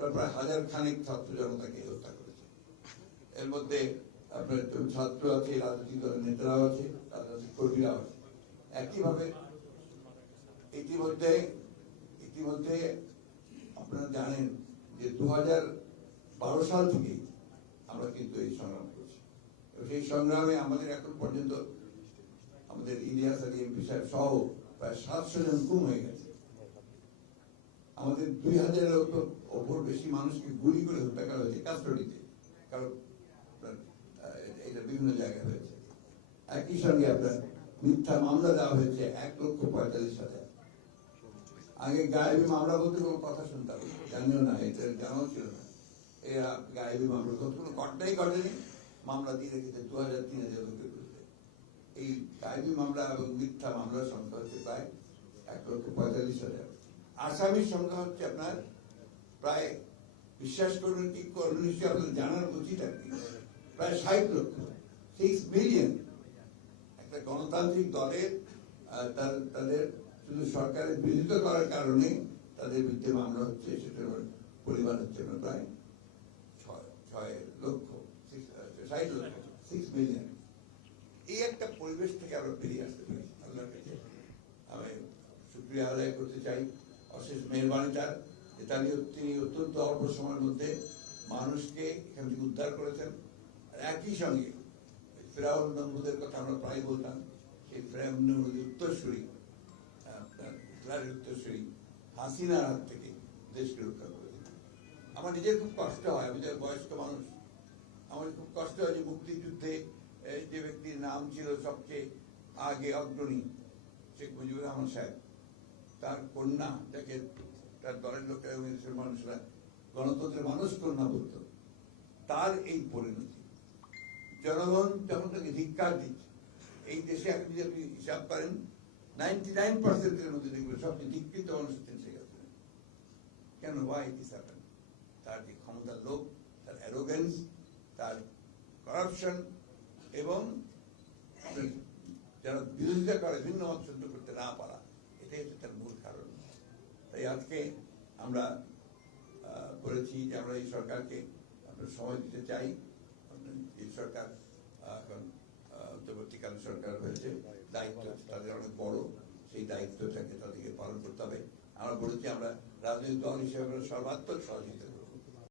তারা প্রায় হাজার খানেক ছাত্র জনতাকে হত্যা করেছে। এর মধ্যে আপনার ছাত্র আছে, রাজনৈতিক দলের নেতারাও আছে, রাজনৈতিক কর্মীরাও আছে। একইভাবে ইতিমধ্যে ইতিমধ্যে আপনারা জানেন যে দু বারো সাল থেকে আমরা কিন্তু এই সংগ্রাম করছি। সেই সংগ্রামে আমাদের এখন পর্যন্ত আমাদের ইলিয়াস আলী এমপি সাহেব সহ প্রায় সাতশো জন গুম হয়ে গেছে। আমাদের দুই হাজারের ওপর বেশি মানুষকে গুলি করে হত্যা করা হয়েছে কাস্টডিতে কারণ এটা বিভিন্ন জায়গায় হয়েছে। একই সঙ্গে আপনার, মিথ্যা মামলা দেওয়া হয়েছে এক লক্ষ পঁয়তাল্লিশ হাজার। আগে গায়েবী মামলা বলতে কোনো কথা শুনতাম। জানিও না, এটা জানাও ছিল না। এরা গায়েবী মামলা কোনো ঘটনাই ঘটেনি। মামলা দিয়ে রেখেছে দু হাজার, তিন হাজার লোকের বিরুদ্ধে। এই গায়েবী মামলা এবং মিথ্যা মামলার সংখ্যা হচ্ছে প্রায় এক লক্ষ পঁয়তাল্লিশ হাজার। আসামির সংখ্যা হচ্ছে আপনার প্রায়, বিশ্বাস করবেন কি করবেন নিশ্চয়ই আপনার জানার উচিত আর কি প্রায় ষাট লক্ষ সিক্স মিলিয়ন একটা গণতান্ত্রিক দলের তাদের শুধু সরকারের বিরোধিতা করার কারণে তাদের বিরুদ্ধে মামলা হচ্ছে, সেটার পরিমাণ হচ্ছে প্রায় ছয় ছয় লক্ষ ষাট লক্ষ সিক্স মিলিয়ন এই একটা পরিবেশ থেকে আমরা বেরিয়ে আসতে পারি, আল্লাহর কাছে। আমি শুক্রিয়া আদায় করতে চাই। অশেষ মেহরবানি তার তার তিনি অত্যন্ত অল্প সময়ের মধ্যে মানুষকে এখান থেকে উদ্ধার করেছেন। আর একই সঙ্গে ফেরাউন কথা আমরা প্রায় বলতাম সেই ফেরাউন নমরুদের উত্তরসূরি আপনার উত্তরসূরি হাসিনার হাত থেকে দেশকে রক্ষা করে দিলেন আমার নিজের খুব কষ্ট হয়, আমি যে বয়স্ক মানুষ, আমার খুব কষ্ট হয় যে মুক্তিযুদ্ধে যে ব্যক্তির নাম ছিল সবচেয়ে আগে অগ্রণী শেখ মুজিবুর রহমান সাহেব তার কন্যা, যাকে তার দলের লোকেরা মানুষরা, গণতন্ত্রের মানুষ কন্যা বলতো, তার এই পরিণতি। জনগণ যেমন তাকে ধিক্কার দিচ্ছে। এই দেশে এখন যদি আপনি হিসাব করেন নাইনটি নাইন পার্সেন্টের মধ্যে দেখবেন সবচেয়ে ধিকৃত কেন? ওয়াই দিস তার যে ক্ষমতার লোক তার অ্যারোগেন্স তার করাপশন এবং যারা বিরোধিতা করে, ভিন্ন মত করতে না পারা, এটাই হচ্ছে তাই আজকে আমরা বলেছি যে আমরা এই সরকারকে আমরা সময় দিতে চাই। এই সরকার এখন পরবর্তীকালে সরকার হয়েছে। দায়িত্ব তাদের অনেক বড়। সেই দায়িত্বটাকে তাদেরকে পালন করতে হবে। আমরা বলেছি আমরা রাজনৈতিক দল হিসেবে সর্বাত্মক সহযোগিতা